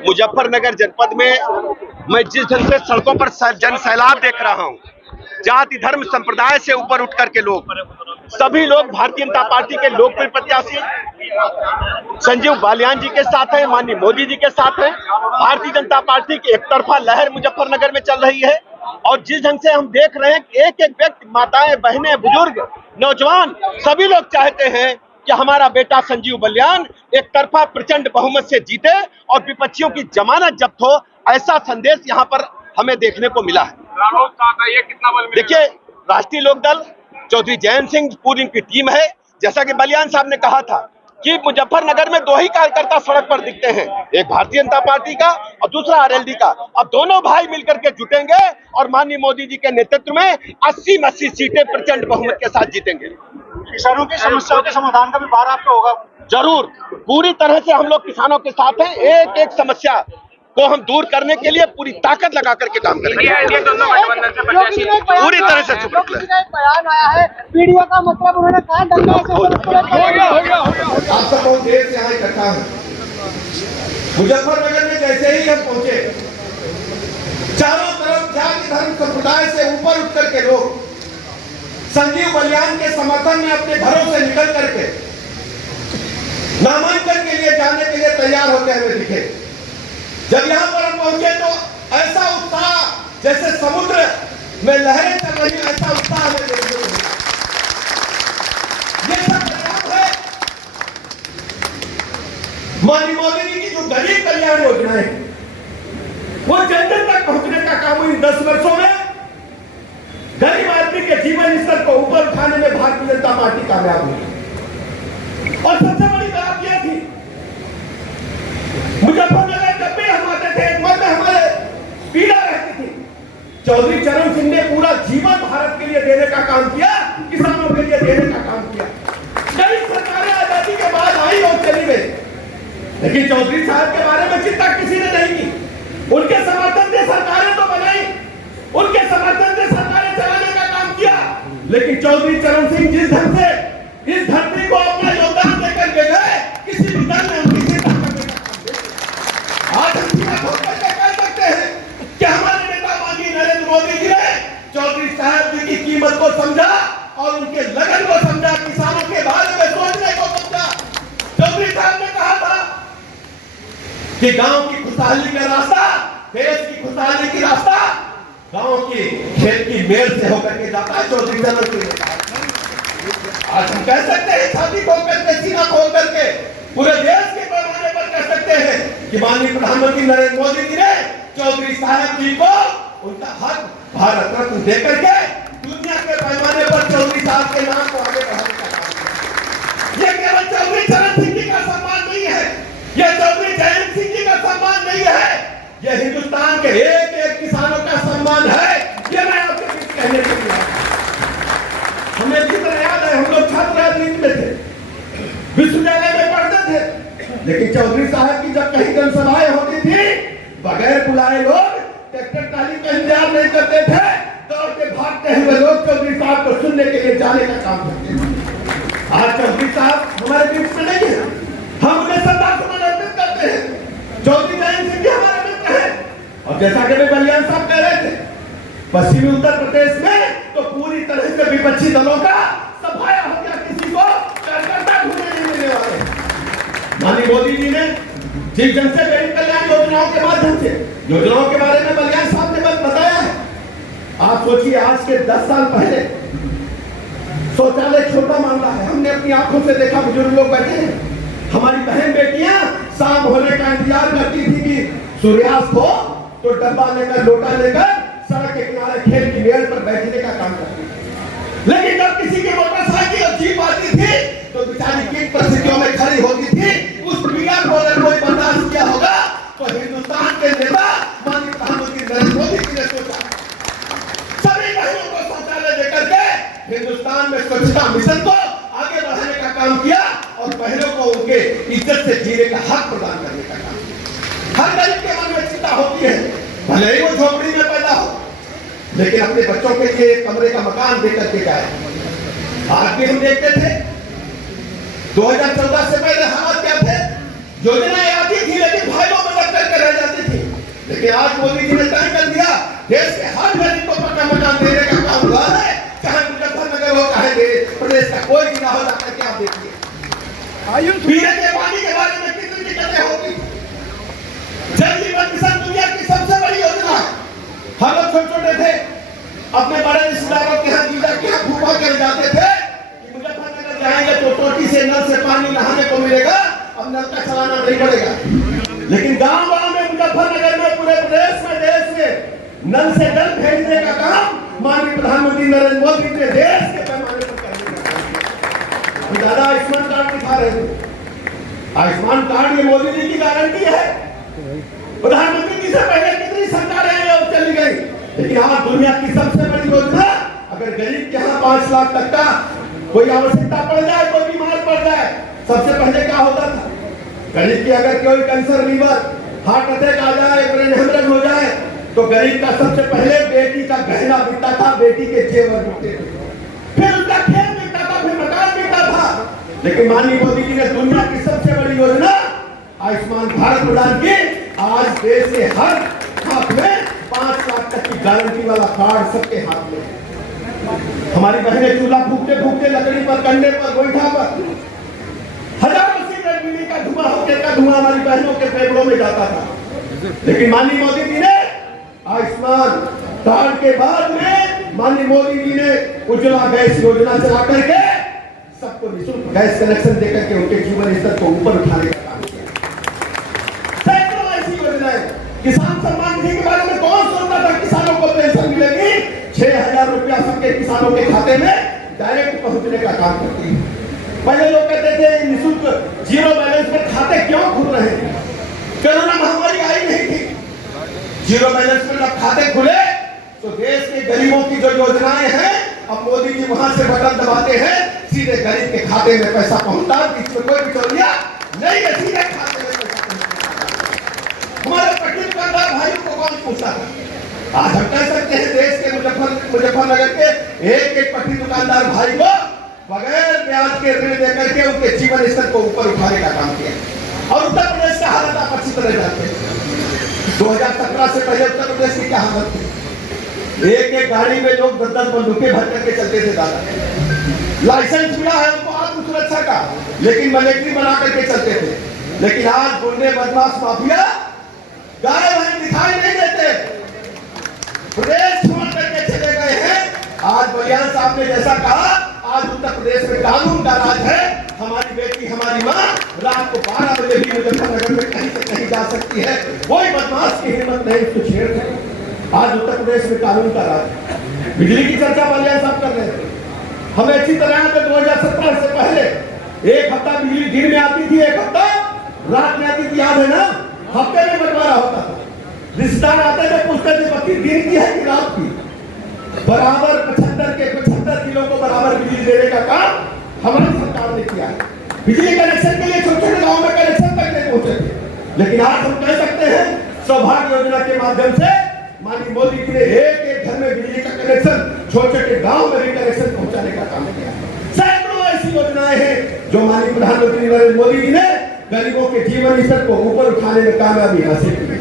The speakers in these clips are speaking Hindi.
मुजफ्फरनगर जनपद में मैं जिस ढंग से सड़कों पर जन सैलाब देख रहा हूं, जाति धर्म संप्रदाय से ऊपर उठ करके लोग, सभी लोग भारतीय जनता पार्टी के लोकप्रिय प्रत्याशी संजीव बालियान जी के साथ हैं, माननीय मोदी जी के साथ हैं। भारतीय जनता पार्टी की एक तरफा लहर मुजफ्फरनगर में चल रही है और जिस ढंग से हम देख रहे हैं कि एक एक व्यक्ति, माताएं, बहनें, बुजुर्ग, नौजवान, सभी लोग चाहते हैं कि हमारा बेटा संजीव बालियान एक तरफा प्रचंड बहुमत से जीते और विपक्षियों की जमानत जब्त हो, ऐसा संदेश यहाँ पर हमें देखने को मिला है। ये कितना बल मिलेगा? देखिए, राष्ट्रीय लोकदल, चौधरी जयंत सिंह पूरी इनकी टीम है। जैसा कि बालियान साहब ने कहा था कि मुजफ्फरनगर में दो ही कार्यकर्ता सड़क पर दिखते हैं, एक भारतीय जनता पार्टी का और दूसरा आरएलडी का। अब दोनों भाई मिलकर के जुटेंगे और माननीय मोदी जी के नेतृत्व में 80 सीटें प्रचंड बहुमत के साथ जीतेंगे। किसानों की समस्याओं के समाधान का भी भार आपका होगा? जरूर, पूरी तरह से हम लोग किसानों के साथ हैं। एक एक समस्या को हम दूर करने के लिए पूरी ताकत लगा करके काम करेंगे। पूरी तरह से बयान आया है वीडियो का, मतलब उन्होंने कहा दंगा आप सब बहुत देर से यहाँ इकट्ठा हैं। मुजफ्फरनगर में जैसे ही हम पहुंचे, चारों तरफ जाति धर्म संप्रदाय से ऊपर उठ करके लोग संजीव बालियान के समर्थन में अपने घरों से निकल करके नामांकन के लिए जाने के लिए तैयार होते हुए दिखे। जब यहाँ पर हम पहुंचे तो ऐसा उत्साह जैसे समुद्र में लहरें चल रही, ऐसा उत्साह हमें देखने को मिला। ये सब प्रयास है माननीय मोदी जी की जो गरीब कल्याण योजनाएं, वो जन जन तक पहुंचने का काम इन 10 वर्षों में गरीब आदमी के जीवन स्तर को ऊपर उठाने में भारतीय जनता पार्टी कामयाब हुई। और सबसे बड़ी बात यह थी, मुजफ्फरनगर जब भी हम आते थे, एक मन में हमारे पीड़ा रहती थी। चौधरी चरण सिंह ने पूरा जीवन भारत के लिए देने का काम किया, किसानों के लिए देने का काम किया। कई सरकारें आजादी के बाद आई और चली गई, लेकिन चौधरी साहब के बारे में चिंता किसी ने नहीं की। उनके समर्थन से सरकारें तो बनाई, उनके समर्थन से सरकारें चलाने का काम किया, लेकिन चौधरी चरण सिंह जिस ढंग से इस धरती को अपना योगदान देकर के गए, किसी भी दल ने उनकी चिंता करने का काम किया। आज हम सीधा होकर के कह सकते हैं कि हमारे नेता माननीय नरेंद्र मोदी जी ने चौधरी साहब जी की कीमत को समझा और उनके लगन को समझा, किसानों के बारे में सोचने को समझा। चौधरी साहब ने कहा था कि गांव की खुशहाली का रास्ता, देश की खुशहाली की रास्ता गांव की खेत की मेल से होकर के जाता है। चौधरी चरण सिंह ने कहा, आज हम कह सकते हैं छाती खोल करके, सीना खोल करके पूरे देश के पैमाने पर कह सकते हैं कि माननीय प्रधानमंत्री नरेंद्र मोदी जी ने चौधरी साहब जी को उनका हक भारत रत्न देकर के दुनिया के पैमाने पर चौधरी साहब के नाम को आगे बढ़ाने का काम किया। ये केवल चौधरी चरण सिंह जी का सम्मान नहीं है, यह चौधरी जयंत सिंह जी का सम्मान नहीं है, यह हिंदुस्तान के एक एक किसानों का सम्मान है। ये मैं आपके बीच कहने के लिए हमें अच्छी तरह याद है, हम लोग छात्र राजनीति में थे, विश्वविद्यालय में पढ़ते थे, लेकिन चौधरी साहब की जब कहीं जनसभाएं होती थी, बगैर बुलाए लोग ट्रैक्टर ट्राली का इंतजार नहीं करते थे, दौड़ के भागते हुए लोग चौधरी साहब को सुनने के लिए जाने का काम करते थे। आज चौधरी साहब हमारे बीच में नहीं है, हम उन्हें सरदार समर्पित करते हैं। चौधरी जयंत सिंह जी हमारे मित्र हैं और जैसा कि बालियान साहब कह रहे थे, पश्चिमी उत्तर प्रदेश में तो पूरी तरह से विपक्षी दलों का सफाया हो गया, किसी को कार्यकर्ता ढूंढने नहीं मिलने वाले। माननीय मोदी जी ने जिस जन से गरीब कल्याण योजनाओं के माध्यम से योजनाओं के बारे में बालियान साहब ने बस बताया है। आप सोचिए, आज के 10 साल पहले शौचालय छोटा मामला है, हमने अपनी आंखों से देखा, बुजुर्ग लोग बैठे हैं, हमारी बहन बेटियां शाम होने का इंतजार करती थी कि सूर्यास्त हो तो डब्बा लेकर, लोटा लेकर सड़क के किनारे खेल की मेड़ पर बैठने का काम करती थी। लेकिन जब किसी की मोटरसाइकिल और जीप आती थी तो बेचारी किन परिस्थितियों में खड़ी होती थी, उस पीड़ा को अगर कोई बर्दाश्त किया होगा तो हिंदुस्तान के नेता माननीय प्रधानमंत्री नरेंद्र मोदी जी ने सोचा, सभी बहनों को शौचालय देकर के हिंदुस्तान में स्वच्छता मिशन को आगे बढ़ाने का काम किया और बहनों को उनके इज्जत से जीने का हक प्रदान करने का काम किया। हर गरीब के मन में चिंता होती है, भले ही वो झोपड़ी में पैदा हो, लेकिन अपने बच्चों के लिए कमरे का मकान देकर के जाए। आज भी हम देखते थे 2014 से पहले हालात क्या थे, योजनाएं आती थी लेकिन भाइयों में लग करके लेकिन आज मोदी जी ने तय कर दिया देश के हर गरीब को पक्का मकान देने का काम हुआ है, चाहे मुजफ्फरनगर हो चाहे प्रदेश का कोई भी ना हो, जाकर के आप देखिए पीने के पानी के बारे में कितनी दिक्कतें होगी। जल जीवन मिशन दुनिया की सबसे बड़ी योजना है। हम लोग छोटे छोटे थे, अपने बड़े रिश्तेदारों के यहाँ जीजा के यहाँ फूफा कर जाते थे कि मुजफ्फरनगर जाएंगे तो टोटी से नल से पानी नहाने को मिलेगा, अब नल का चलाना नहीं पड़ेगा। लेकिन गांव गांव में मुजफ्फरनगर में पूरे प्रदेश में देश में नल से जल भेजने का काम माननीय प्रधानमंत्री नरेंद्र मोदी ने देश के पैमाने पर करने का काम किया। दादा आयुष्मान कार्ड दिखा रहे थे, आयुष्मान कार्ड ये मोदी जी की गारंटी है। प्रधानमंत्री जी से पहले कितनी सरकारें आई और चली गई, लेकिन आज दुनिया की सबसे बड़ी योजना, अगर गरीब के यहाँ 5 लाख तक का कोई आवश्यकता पड़ जाए, कोई बीमार पड़ जाए, सबसे पहले क्या होता था, गरीब की अगर कोई कैंसर, लीवर, हार्ट अटैक आ जाए, ब्रेन हेमरेज हो जाए, तो गरीब का सबसे पहले बेटी का गहना बिकता था, बेटी के जेवर बिकते थे, फिर उसका खेत बिकता था, फिर मकान बिकता था। लेकिन माननीय मोदी जी ने दुनिया की सबसे बड़ी योजना आयुष्मान भारत प्रदान की। आज देश के हर हाथ में 5 लाख तक की गारंटी वाला कार्ड सबके हाथ में है। हमारी बहनें चूल्हा फूकते फूकते लकड़ी पर, कंडे पर, गोईठा पर हजारों सिगरेट बीड़ी का धुआं, होके का धुआं हमारी बहनों के फेफड़ों में जाता था। लेकिन माननीय मोदी जी ने आयुष्मान कार्ड के बाद में माननीय मोदी जी ने उज्ज्वला गैस योजना चला करके सबको निःशुल्क गैस कनेक्शन देकर के उनके जीवन स्तर को ऊपर उठाने का काम किया। सैकड़ों ऐसी योजनाएं, किसान सम्मान निधि के बारे में कौन सोचता था किसानों को पेंशन मिलेगी, 6,000 रुपया सबके किसानों के खाते में डायरेक्ट पहुंचने का काम करती है। पहले लोग कहते थे निःशुल्क जीरो बैलेंस में खाते क्यों खुल रहे हैं, कोरोना महामारी आई नहीं थी, जीरो बैलेंस में जब खाते खुले तो देश के गरीबों की जो योजनाएं हैं, अब मोदी जी वहां से बटन दबाते हैं, सीधे गरीब के खाते में पैसा पहुंचता, बीच में कोई बिचौलिया नहीं है, सीधे खाते में पैसा पहुंचता। हमारे पट्टी दुकानदार भाइयों को कौन पूछता था? आज हम कह सकते हैं देश के मुजफ्फरनगर के एक पट्टी दुकानदार भाई को बगैर ब्याज के ऋण देकर के उनके जीवन स्तर को ऊपर उठाने का काम किया। और उत्तर प्रदेश का हालत आप अच्छी तरह जानते हैं। 2017 से पहले उत्तर प्रदेश की क्या हालत थी? एक गाड़ी में लोग 10-10 बंदूकें भर करके चलते थे। दादा लाइसेंस मिला है उनको आत्म सुरक्षा का, लेकिन मिलिट्री बना करके चलते थे। लेकिन आज गुंडे, बदमाश, माफिया गायब हैं, दिखाई नहीं देते, प्रदेश छोड़ करके चले गए हैं। आज बलियान साहब ने जैसा कहा, आज उत्तर प्रदेश में कानून का राज है। हमारी बेटी, हमारी माँ रात को 12 बजे भी मुजफ्फरनगर में कहीं से कहीं जा सकती है, कोई बदमाश की हिम्मत नहीं उसको छेड़ सके। आज उत्तर प्रदेश में कानून का राज है। बिजली की चर्चा बलियान साहब कर रहे थे, हमें अच्छी तरह से 2017 से पहले 1 हफ्ता बिजली दिन में आती थी, 1 हफ्ता रात में आती थी, याद है ना? हफ्ते में बंटवारा होता था, रिश्तेदार आते थे, पूछते थे बत्ती दिन की है कि रात की, बराबर 75 किलो को बराबर बिजली देने का काम हमारी सरकार ने किया है। बिजली कनेक्शन के लिए छोटे छोटे गाँव में कनेक्शन तक नहीं पहुंचे थे, लेकिन आज हम कह सकते हैं सौभाग्य योजना के माध्यम से माननीय मोदी जी ने एक घर में बिजली का कनेक्शन, छोटे छोटे गांव में भी कनेक्शन पहुंचाने का काम किया। सैकड़ों ऐसी योजनाएं हैं जो माननीय प्रधानमंत्री नरेंद्र मोदी जी ने गरीबों के जीवन स्तर को ऊपर उठाने में कामयाबी हासिल की।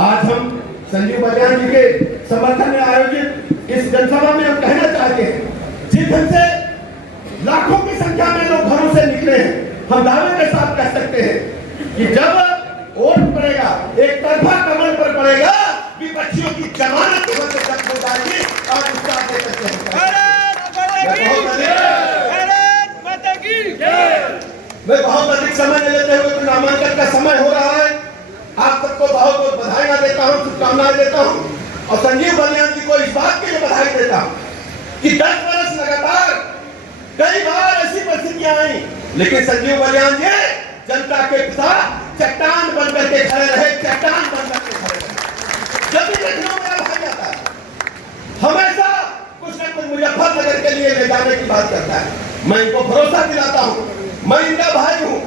आज हम संजीव बलियान जी के समर्थन में आयोजित इस जनसभा में हम कहना चाहते हैं, जिस ढंग से लाखों की संख्या में लोग घरों से निकले हैं, हम दावे के साथ कह सकते हैं कि जब वोट पड़ेगा, एक तरफा कमल पर पड़ेगा, विपक्षियों की जमानत की वजह जब्त हो जाएगी और उसका आगे करते हैं। मैं बहुत अधिक समय ले लेते हुए नामांकन का समय हो रहा है, आप सबको बहुत बहुत बधाई देता हूँ, शुभकामनाएं देता हूँ, और संजीव बलियान जी को इस बात के लिए बधाई देता हूँ कि 10 वर्ष लगातार कई बार ऐसी परिस्थितियां आई, लेकिन संजीव बलियान जी जनता के साथ चट्टान बनकर के खड़े रहे, चट्टान बनकर के खड़े रहे। जब भी लखनऊ मेरा भाई आता है, हमेशा कुछ न कुछ मुजफ्फरनगर के लिए ले जाने की बात करता है। मैं इनको भरोसा दिलाता हूँ, मैं इनका भाई हूँ,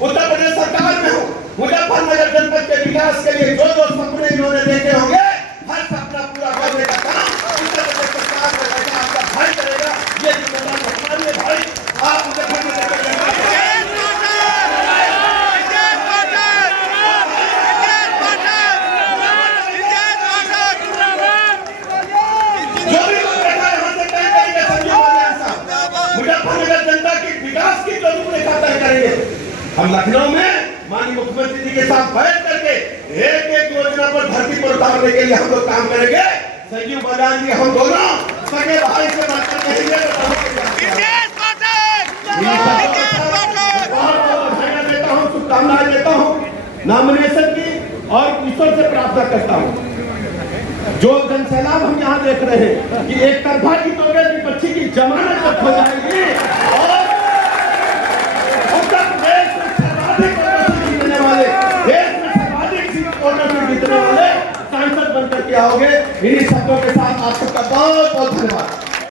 उत्तर प्रदेश सरकार में हूँ, मुजफ्फरनगर जनपद के विकास के लिए जो जो सपने इन्होंने देखे होंगे, हर सपना पूरा करने का काम उत्तर प्रदेश सरकार करेगा, आपका भाई करेगा। ये जिम्मेदारी हमारी है भाई, आप मुजफ्फरनगर के और लखनऊ में माननीय मुख्यमंत्री जी के साथ बैठ करके एक एक योजना पर धरती पर उतारने के लिए हम लोग काम करेंगे। संजीव बलियान जी हम दोनों सगे भाई से बात करेंगे। बहुत देता हूँ, शुभकामनाएं देता हूँ नॉमिनेशन की और ईश्वर से प्रार्थना करता हूँ। जो जनसैलाब हम यहाँ देख रहे हैं कि एक तरफा की तो विपक्षी की जमानत जब्त हो जाएगी और उत्तर प्रदेश में सर्वाधिक जीतने वाले, देश में सर्वाधिक जीतने वाले सांसद बनकर के आओगे। इन्हीं शब्दों के साथ आप सबका बहुत बहुत धन्यवाद।